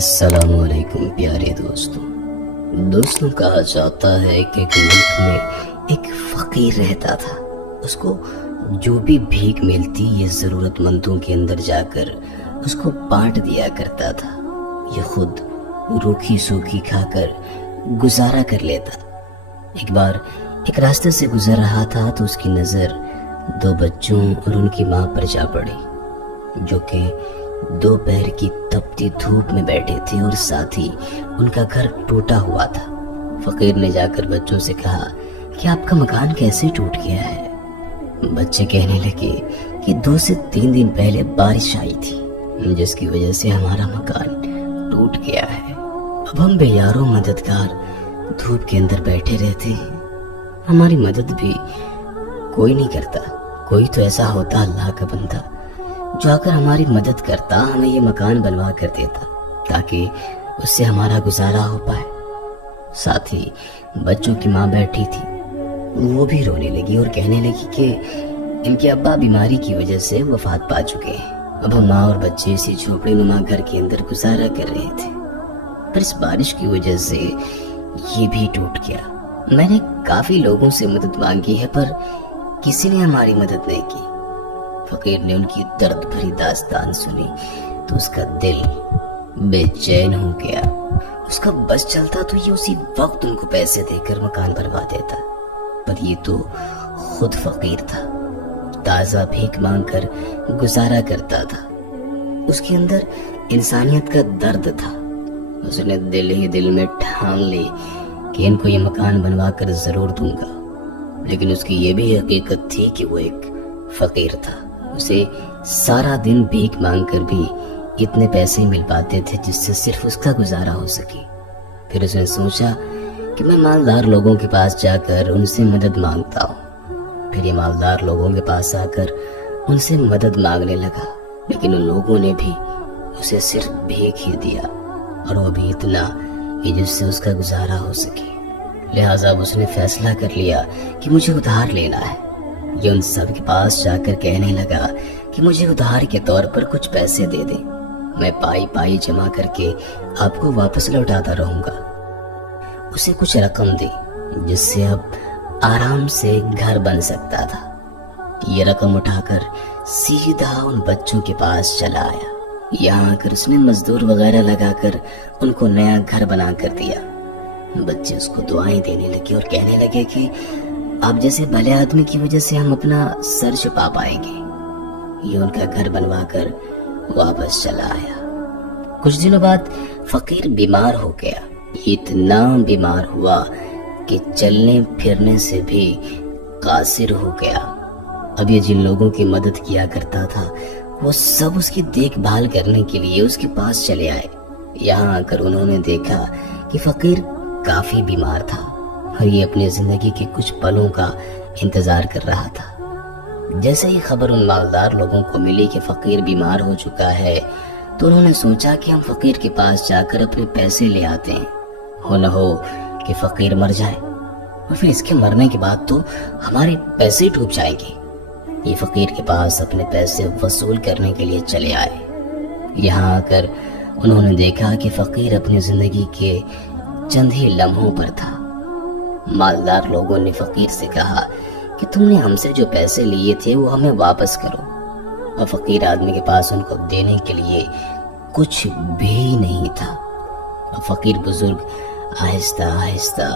السلام علیکم پیارے دوستوں کہا جاتا ہے کہ ایک ملک میں ایک فقیر رہتا تھا۔ اس کو جو بھی بھیک ملتی یہ ضرورت مندوں کے اندر جا کر اس کو بانٹ دیا کرتا تھا۔ یہ خود روکھی سوکھی کھا کر گزارا کر لیتا۔ ایک بار ایک راستے سے گزر رہا تھا تو اس کی نظر دو بچوں اور ان کی ماں پر جا پڑی، جو کہ دوپہر کی تپتی دھوپ میں بیٹھے تھے اور ساتھ ہی ان کا گھر ٹوٹا ہوا تھا۔ فقیر نے جا کر بچوں سے کہا کہ آپ کا مکان کیسے ٹوٹ گیا ہے؟ بچے کہنے لگے کہ 2 سے 3 دن پہلے بارش آئی تھی جس کی وجہ سے ہمارا مکان ٹوٹ گیا ہے۔ اب ہم بے یارو مددگار دھوپ کے اندر بیٹھے رہتے ہیں، ہماری مدد بھی کوئی نہیں کرتا۔ کوئی تو ایسا ہوتا اللہ کا بندہ جو آ کر ہماری مدد کرتا، ہمیں یہ مکان بنوا کر دیتا تاکہ اس سے ہمارا گزارا ہو پائے۔ ساتھ ہی بچوں کی ماں بیٹھی تھی، وہ بھی رونے لگی اور کہنے لگی کہ ان کے ابا بیماری کی وجہ سے وفات پا چکے ہیں۔ اب ہم ماں اور بچے اسی جھوپڑی نما گھر کے اندر گزارا کر رہے تھے، پر اس بارش کی وجہ سے یہ بھی ٹوٹ گیا۔ میں نے کافی لوگوں سے مدد مانگی ہے پر کسی نے ہماری مدد نہیں کی۔ فقیر نے ان کی درد بھری داستان سنی تو اس کا دل بے چین ہو گیا۔ اس کا بس چلتا تو یہ اسی وقت ان کو پیسے دے کر مکان بنوا دیتا، پر یہ تو خود فقیر تھا، تازہ بھیک مانگ کر گزارا کرتا تھا۔ اس کے اندر انسانیت کا درد تھا۔ اس نے دل ہی دل میں ٹھان لی کہ ان کو یہ مکان بنوا کر ضرور دوں گا، لیکن اس کی یہ بھی حقیقت تھی کہ وہ ایک فقیر تھا۔ اسے سارا دن بھیک مانگ کر بھی اتنے پیسے مل پاتے تھے جس سے صرف اس کا گزارا ہو سکے۔ پھر اس نے سوچا کہ میں مالدار لوگوں کے پاس جا کر ان سے مدد مانگتا ہوں۔ پھر یہ مالدار لوگوں کے پاس آ کر ان سے مدد مانگنے لگا، لیکن ان لوگوں نے بھی اسے صرف بھیک ہی دیا، اور وہ بھی اتنا کہ جس سے اس کا گزارا ہو سکے۔ لہٰذا اس نے فیصلہ کر لیا کہ مجھے ادھار لینا ہے۔ یہ ان سب کے پاس جا کر کہنے لگا کہ مجھے ادھار کے طور پر کچھ پیسے دے دیں، میں پائی جمع کر کے آپ کو واپس لوٹاتا رہوں گا۔ اسے کچھ رقم دی جس سے اب آرام سے گھر بن سکتا تھا۔ یہ رقم اٹھا کر سیدھا ان بچوں کے پاس چلا آیا۔ یہاں آ کر اس نے مزدور وغیرہ لگا کر ان کو نیا گھر بنا کر دیا۔ بچے اس کو دعائیں دینے لگے اور کہنے لگے کہ آپ جیسے بھلے آدمی کی وجہ سے ہم اپنا سر چھپا پائیں گے۔ یہ ان کا گھر بنوا کر واپس چلا آیا۔ کچھ دنوں بعد فقیر بیمار ہو گیا۔ اتنا بیمار ہوا کہ چلنے پھرنے سے بھی قاصر ہو گیا۔ اب یہ جن لوگوں کی مدد کیا کرتا تھا وہ سب اس کی دیکھ بھال کرنے کے لیے اس کے پاس چلے آئے۔ یہاں آ کر انہوں نے دیکھا کہ فقیر کافی بیمار تھا اور یہ اپنی زندگی کے کچھ پلوں کا انتظار کر رہا تھا۔ جیسے ہی خبر ان مالدار لوگوں کو ملی کہ فقیر بیمار ہو چکا ہے تو انہوں نے سوچا کہ ہم فقیر کے پاس جا کر اپنے پیسے لے آتے ہیں، ہو نہ ہو کہ فقیر مر جائے اور پھر اس کے مرنے کے بعد تو ہمارے پیسے ڈوب جائیں گے۔ یہ فقیر کے پاس اپنے پیسے وصول کرنے کے لیے چلے آئے۔ یہاں آ کر انہوں نے دیکھا کہ فقیر اپنی زندگی کے چند ہی لمحوں پر تھا۔ مالدار لوگوں نے فقیر سے کہا کہ تم نے ہم سے جو پیسے لیے تھے وہ ہمیں واپس کرو، اور فقیر آدمی کے پاس ان کو دینے کے لیے کچھ بھی نہیں تھا۔ اور فقیر بزرگ آہستہ آہستہ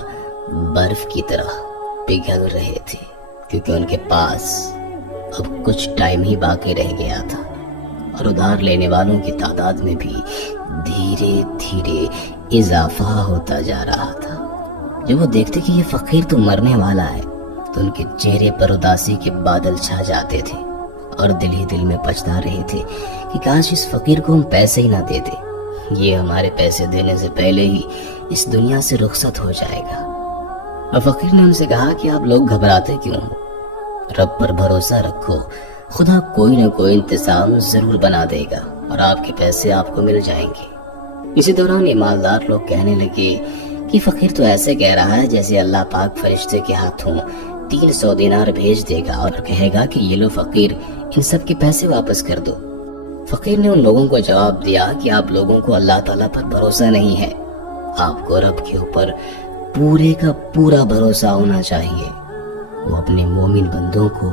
برف کی طرح پگھل رہے تھے، کیونکہ ان کے پاس اب کچھ ٹائم ہی باقی رہ گیا تھا، اور ادھار لینے والوں کی تعداد میں بھی دھیرے دھیرے اضافہ ہوتا جا رہا تھا۔ جب وہ دیکھتے کہ یہ فقیر تو مرنے والا ہے تو ان کے چہرے پر اداسی کے بادل چھا جاتے تھے، اور دل ہی دل میں پچھتا رہے تھے کہ کاش اس فقیر کو ہم پیسے ہی نہ دیتے، یہ ہمارے پیسے دینے سے پہلے ہی اس دنیا سے رخصت ہو جائے گا۔ اور فقیر نے ان سے کہا کہ آپ لوگ گھبراتے کیوں ہو؟ رب پر بھروسہ رکھو، خدا کوئی نہ کوئی انتظام ضرور بنا دے گا اور آپ کے پیسے آپ کو مل جائیں گے۔ اسی دوران ایماندار لوگ کہنے لگے کہ فقیر تو ایسے کہہ رہا ہے جیسے اللہ پاک فرشتے کے ہاتھوں 300 دینار بھیج دے گا اور کہے گا کہ یہ لو فقیر، ان سب کے پیسے واپس کر دو۔ فقیر نے ان لوگوں کو جواب دیا کہ آپ لوگوں کو اللہ تعالیٰ پر بھروسہ نہیں ہے، آپ کو رب کے اوپر پورے کا پورا بھروسہ ہونا چاہیے۔ وہ اپنے مومن بندوں کو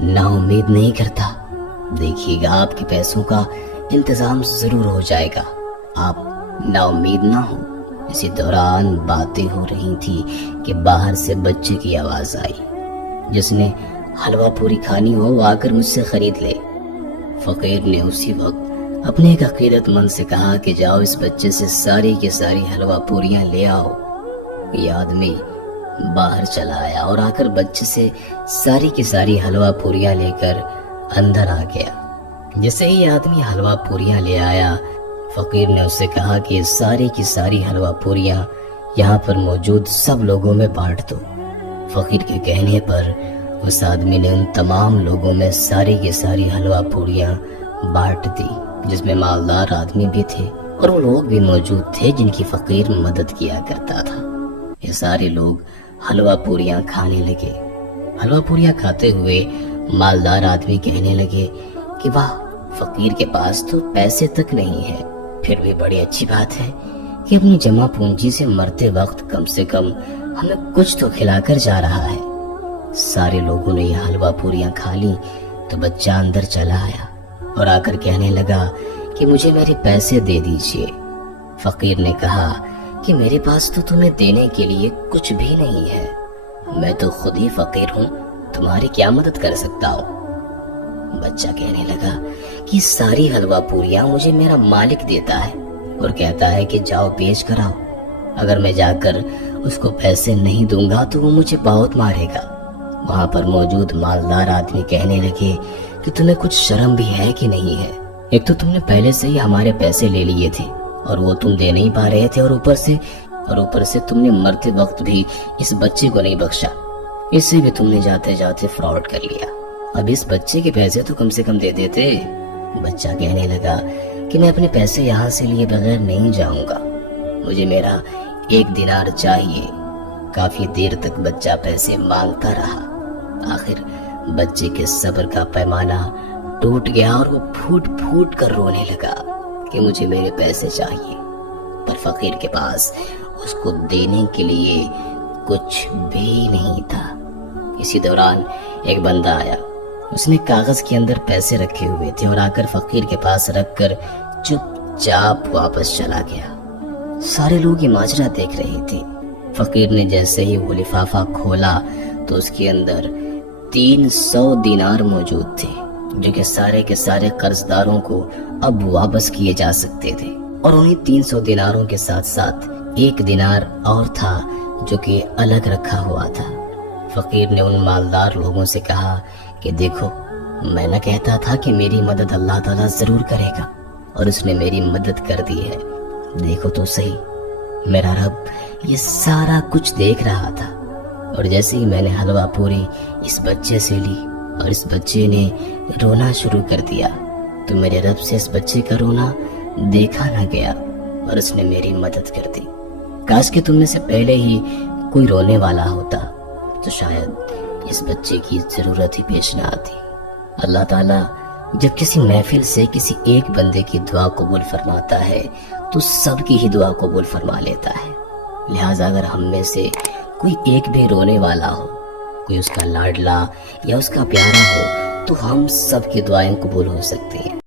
نا امید نہیں کرتا۔ دیکھیے گا آپ کے پیسوں کا انتظام ضرور ہو جائے گا، آپ نا امید نہ ہو۔ اسی دوران باتیں ہو رہی تھی کہ باہر سے بچے کی آواز آئی، جس نے حلوہ پوری کھانی ہو وہ آ کر مجھ سے خرید لے۔ فقیر نے اسی وقت اپنے ایک عقیدت مند سے کہا کہ جاؤ اس بچے سے ساری کی ساری حلوہ پوریاں لے آؤ۔ یہ آدمی باہر چلا آیا اور آ کر بچے سے ساری کی ساری حلوہ پوریاں لے کر اندر آ گیا۔ جیسے ہی آدمی حلوہ پوریاں لے آیا، فقیر نے اس سے کہا کہ ساری کی ساری حلوہ پوریاں یہاں پر موجود سب لوگوں میں بانٹ دو۔ فقیر کے کہنے پر اس آدمی نے ان تمام لوگوں میں ساری کی ساری حلوہ پوریاں بانٹ دی، جس میں مالدار آدمی بھی تھے اور وہ لوگ بھی موجود تھے جن کی فقیر مدد کیا کرتا تھا۔ یہ سارے لوگ حلوہ پوریاں کھانے لگے۔ حلوہ پوریاں کھاتے ہوئے مالدار آدمی کہنے لگے کہ واہ، فقیر کے پاس تو پیسے تک نہیں ہے، پھر بھی بڑی اچھی بات ہے کہ اپنی جمع پونجی سے مرتے وقت کم سے کم ہمیں کچھ تو کھلا کر جا رہا ہے۔ سارے لوگوں نے یہ حلوہ پوریاں کھا لی تو بچہ اندر چلا آیا اور آ کر کہنے لگا کہ مجھے میرے پیسے دے دیجئے۔ فقیر نے کہا کہ میرے پاس تو تمہیں دینے کے لیے کچھ بھی نہیں ہے، میں تو خود ہی فقیر ہوں، تمہاری کیا مدد کر سکتا ہوں؟ بچہ کہنے لگا کہ ساری حلوہ پوریاں مجھے میرا مالک دیتا ہے اور کہتا ہے کہ جاؤ بیچ کر آؤ، اگر میں جا کر اس کو پیسے نہیں دوں گا تو وہ مجھے بہت مارے گا۔ وہاں پر موجود مالدار آدمی کہنے لگے کہ تمہیں کچھ شرم بھی ہے کہ نہیں ہے؟ ایک تو تم نے پہلے سے ہی ہمارے پیسے لے لیے تھے اور وہ تم دے نہیں پا رہے تھے، اور اوپر سے تم نے مرتے وقت بھی اس بچے کو نہیں بخشا، اس سے بھی تم نے جاتے جاتے فراڈ کر لیا۔ اب اس بچے کے پیسے تو کم سے کم دے دیتے۔ بچہ کہنے لگا کہ میں اپنے پیسے یہاں سے لیے بغیر نہیں جاؤں گا، مجھے میرا 1 دینار چاہیے۔ کافی دیر تک بچہ پیسے مانگتا رہا، آخر بچے کے صبر کا پیمانہ ٹوٹ گیا اور وہ پھوٹ پھوٹ کر رونے لگا کہ مجھے میرے پیسے چاہیے، پر فقیر کے پاس اس کو دینے کے لیے کچھ بھی نہیں تھا۔ اسی دوران ایک بندہ آیا، اس نے کاغذ کے اندر پیسے رکھے ہوئے تھے اور آ کر فقیر کے پاس رکھ کر چپ چاپ واپس چلا گیا۔ سارے لوگ یہ ماجرا دیکھ رہے تھے۔ فقیر نے جیسے ہی وہ لفافہ کھولا تو اس کے اندر 300 دینار موجود تھے، جو کہ سارے کے سارے قرض داروں کو اب واپس کیے جا سکتے تھے، اور انہیں 300 دیناروں کے ساتھ ساتھ 1 دینار اور تھا جو کہ الگ رکھا ہوا تھا۔ فقیر نے ان مالدار لوگوں سے کہا کہ دیکھو، میں نہ کہتا تھا کہ میری مدد اللہ تعالیٰ ضرور کرے گا، اور اس نے میری مدد کر دی ہے۔ دیکھو تو صحیح، میرا رب یہ سارا کچھ دیکھ رہا تھا، اور جیسے ہی میں نے حلوہ پوری اس بچے سے لی اور اس بچے نے رونا شروع کر دیا تو میرے رب سے اس بچے کا رونا دیکھا نہ گیا اور اس نے میری مدد کر دی۔ کاش کہ تم میں سے پہلے ہی کوئی رونے والا ہوتا تو شاید اس بچے کی ضرورت ہی پیش نہ آتی۔ اللہ تعالیٰ جب کسی محفل سے کسی ایک بندے کی دعا قبول فرماتا ہے تو سب کی ہی دعا قبول فرما لیتا ہے۔ لہٰذا اگر ہم میں سے کوئی ایک بھی رونے والا ہو، کوئی اس کا لاڈلا یا اس کا پیارا ہو، تو ہم سب کی دعائیں قبول ہو سکتی ہیں۔